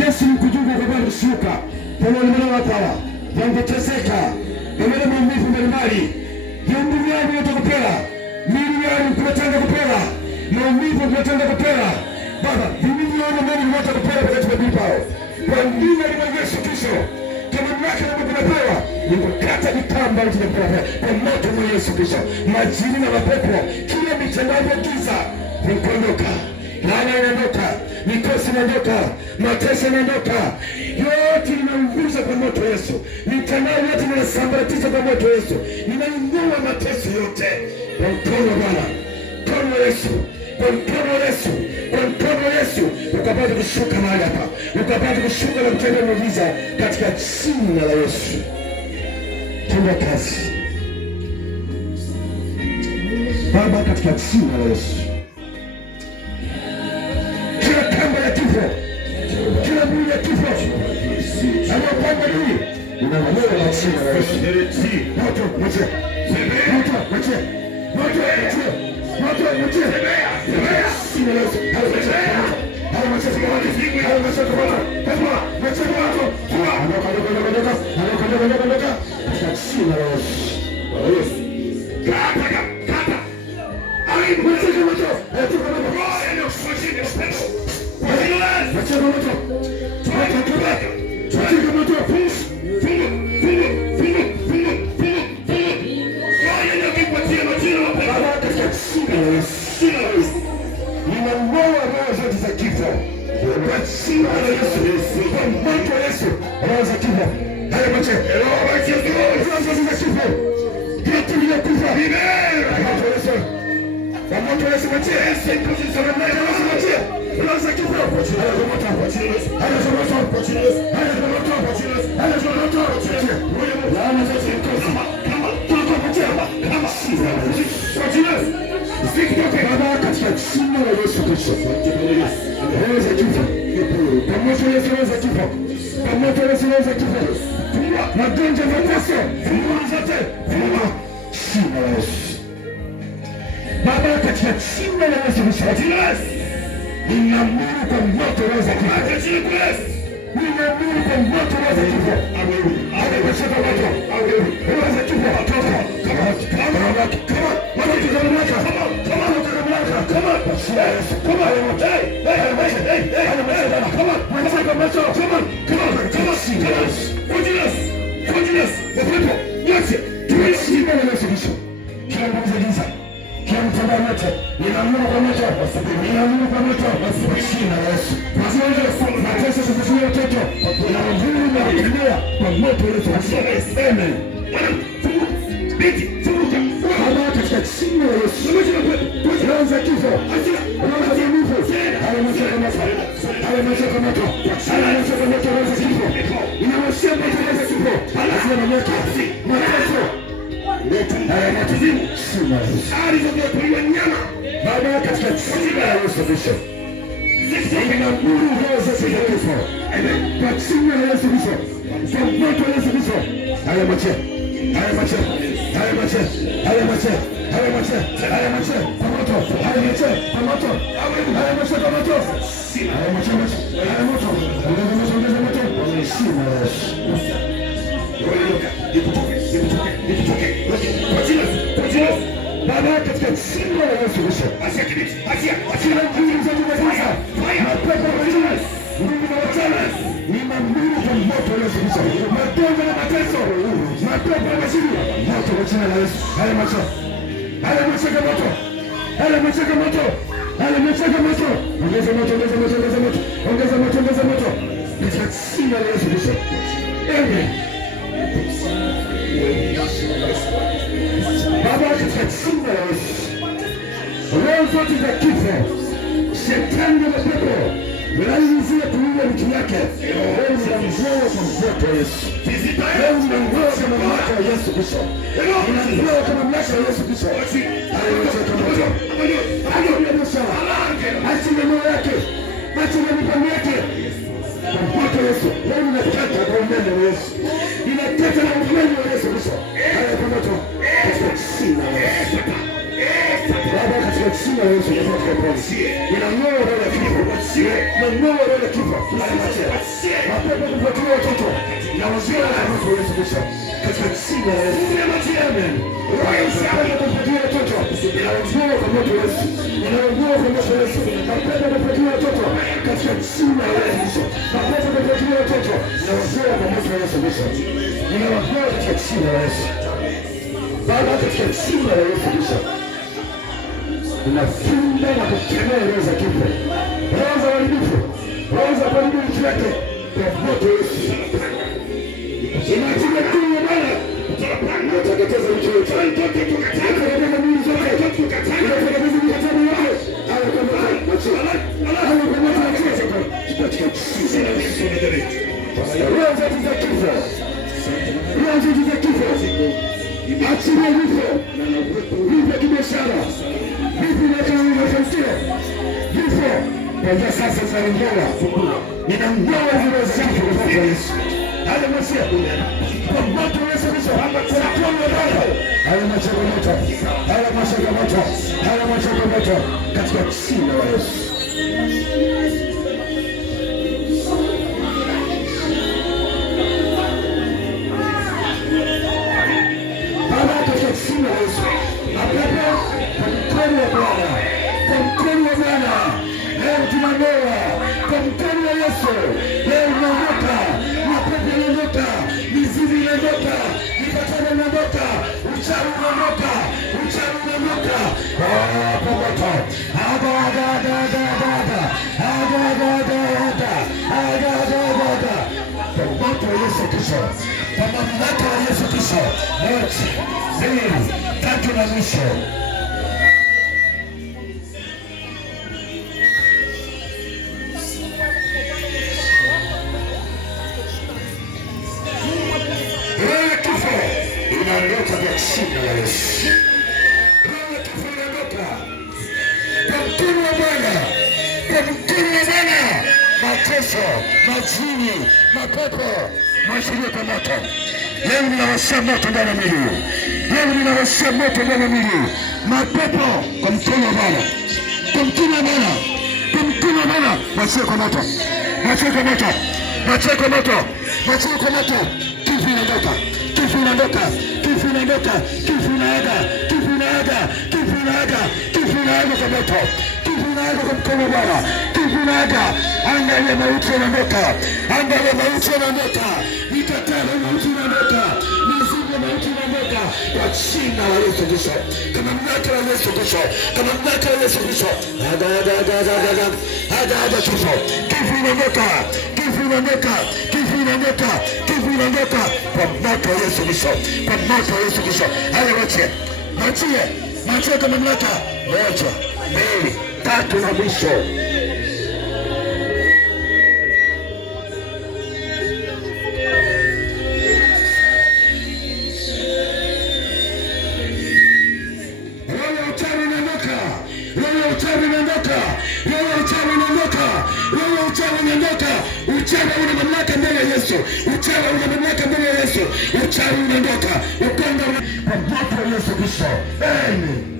Yesu mkujuka kwa bali kushuka. Pamoja na watu hawa. Wangeteseka. Pamoja na maumivu mbalimbali. Viungo vyao vinatokopela. Miili yao kunatenda kupela. Maumivu kunatenda kupela. Baba, viungo vyao ndani vinatokopela katika vipao. Kwa jina la Yesu Kristo. Kama mwaka na kunapewa. Nikukata vitamba tunapewa. Kwa moto wa Yesu Kristo. Majini na mapepo. Kila mitandao ya giza. Vikuondoka. Laana inaondoka, mikosi inaondoka, mateso inaondoka, yote inaunguza kwa moto Yesu. Mitandao yote inasambaratisha kwa moto Yesu. Ninainua mateso yote kwa mkono wa Bwana, mkono wa Yesu, kwa mkono wa Yesu, kwa mkono wa Yesu. Ukapata kushuka mahali hapa, ukapata kushuka na kutenda muujiza katika jina la Yesu. Tenda kazi Baba, katika jina la Yesu. Kila mwili ya kifo anapanga nini? Unamwona na jina la Yesu. Moto, moto. Moto, moto. Moto, moto. Moto, moto. Jina la Yesu. Hayo machozi kwa watu. Hayo machozi kwa watu. Kama machozi kwa watu. Ondoka, ondoka, ondoka. Ondoka, ondoka, ondoka. Katika jina la Yesu. Yesu. Kata, kata. Ai, machozi moto. Toka moto. Ndio kufuatilia upendo. Machana moto. Machana moto. Fungu. Fungu. Fungu. Fungu. Fungu. Fungu. Fungu. Haya ndio kipatia majina mapema. Baba katika jina la Yesu. Ninang'oa roho zote za kifo. Kwa jina la Yesu. Kwa moto wa Yesu. Roho za kifo. Haya machana. Roho zote za kifo. Yote vinakufa. Moto wa Yesu. Kwa moto wa Yesu machana. Yesu ikuzi sana na Yesu machana. Roho za kifo. Haya za moto. Haya za moto. Haya za moto. Haya za moto. Laana zote zikosi. Toka machana. Kwa jina. Baba katika jina la Yesu Kristo. Roho za kifo. Pamoja na roho za kifo. Pamoja na roho za kifo. Magonjwa ya mateso. Zote. Jina la Yesu. Baba katika jina la Yesu Kristo. Ninaamuru kwa moto roho za kifo. Ninaamuru kwa moto roho za kifo. Amekushika moto. Roho za kifo toka. Kama kila mtandao wote ninaamuru kwa moto, ninaamuru kwa moto kwa jina la Yesu. Mateso kuzuia watoto na nguvu na kuzuia kwa moto wa Yesu. Amen. Baba katika jina la Yesu. Roho za kifo, roho za maumivu, haya moto kwa moto, haya moto kwa moto, haya moto kwa moto, roho za kifo. Inawashia moto roho za kifo. Lazima na moto. Mateso haya matuzimu alizokuwa nyama. Baba katika jina la Yesu Kristo. Ninaamuru roho zote za kifo. Kwa jina la Yesu Kristo. Kwa moto wa Yesu Kristo. Haya mache. Haya mache. Haya mache. Haya mache. Haya mache. Haya mache. Kwa moto. Haya mache. Kwa moto. Haya mache kwa moto. Haya mache. Haya moto. Ongeza moto. Ongeza moto. Jina la Yesu. Baba katika jina la Yesu Kristo. Acha kibiti. Kila nguvu za giza. Mapepo ya giza. Nguvu za wachana. Ninaamuru kwa moto wa Yesu Kristo. Magonjwa na mateso. Mapepo ya majini. Moto kwa jina la Yesu. Haya macho. Haya macho kwa moto. Haya macho kwa moto. Haya macho kwa moto. Ongeza moto, ongeza moto, ongeza moto. Ongeza moto, ongeza moto. Katika jina la Yesu Kristo. Amen. Baba katika jina la Yesu. Roho zote za kifo, shetani na mapepo vinaizuia kuua mtu yake. Leo ninamng'oa kwa moto wa Yesu. Leo ninamng'oa kwa mamlaka ya Yesu Kristo. Ninamng'oa kwa mamlaka ya Yesu Kristo. Acha moto. Acha biashara. Acha moyo yake. Acha mipango yake. Kwa moto wa Yesu. Leo ninataka kwa umeme wa Yesu. Ninataka na umeme wa Yesu Kristo. Haya kwa moto. Katika jina la Yesu. Baba katika jina la Yesu. Ninang'oa roho ya kifo. Ninang'oa roho ya kifo. Mapepo kufuatilia watoto na wazee na Yesu Kristo. Katika jina la Yesu. Amen. Mapepo kufuatilia watoto ninang'oa kwa moto wa Yesu. Ninang'oa kwa moto wa Yesu. Mapepo kufuatilia watoto katika jina la Yesu. Mapepo kufuatilia watoto na wazee kwa moto wa Yesu Kristo. Ninang'oa katika jina la Yesu. Baba, katika jina la Yesu Kristo. Ninafunga na kukemea roho za kifo, roho za uharibifu, roho za kuharibu nchi yake kwa moto wa Yesu. Inaachilia nguvu ya Bwana inateketeza nchi yote, inateketeza mwili zote, inateketeza mikataba yote. Hayo kwa moto wachia, hayo kwa moto wachia katika jina la Yesu. Roho zetu za kifo, roho zetu za kifo, achilia vifo, vifo kibiashara, vifo vya mafanikio, vifo kuanzia sasa zinang'oa. Ninang'oa zile zako kwa moto wa Yesu. Haya masia kwa moto wa Yesu Kristo. Haya machoko moto, haya machoko moto, haya machoko moto katika jina la Yesu. Baba, katika jina la Yesu. Mapepo kwa mkono wa Bwana, kwa mkono wa Bwana leo tunang'oa kwa mkono wa Yesu. Leo unaondoka, mapepo yanaondoka, mizimu inaondoka, mikataba inaondoka, uchawi unaondoka, uchawi unaondoka kwa moto. Kwa moto wa Yesu Kristo, kwa mamlaka ya Yesu Kristo. Moja, mbili, tatu na mwisho. Roho ya kifo inaondoka kwa jina la Yesu. Roho ya kifo inaondoka kwa mkono wa Bwana, kwa mkono wa Bwana. Mateso, majini, mapepo, mwachilie kwa moto. Leo ninawasha moto ndani ya mwili. Leo ninawasha moto ndani ya mwili. Mapepo kwa mkono wa Bwana, kwa mkono wa Bwana, kwa mkono wa Bwana. Mwachilie kwa moto, mwachilie kwa moto, mwachilie kwa moto, mwachilie kwa moto. Kifo inaondoka, kifo inaondoka, kifo inaondoka, kifo inaaga, kifo inaaga, kifo inaaga, kifo inaaga kwa moto. Kifo inaaga kwa mkono wa Bwana, kifo inaaga. Anga ya mauti inaondoka, anga ya mauti inaondoka, mikataba ya mauti inaondoka, mizimu ya mauti inaondoka kwa jina la Yesu Kristo, kwa mamlaka ya Yesu Kristo, kwa mamlaka ya Yesu Kristo. Ada kifo, kifo inaondoka, kifo inaondoka, kifo inaondoka, kifo inaondoka kwa moto wa Yesu Kristo, kwa moto wa Yesu Kristo. Haya, wache, wachie, wachie kwa mamlaka. Moja, mbili, tatu na mwisho. Uchawi una mamlaka mbele ya Yesu. Uchawi una mamlaka mbele ya Yesu. Uchawi unaondoka. Ugonga kwa moto wa Yesu Kristo. Amen.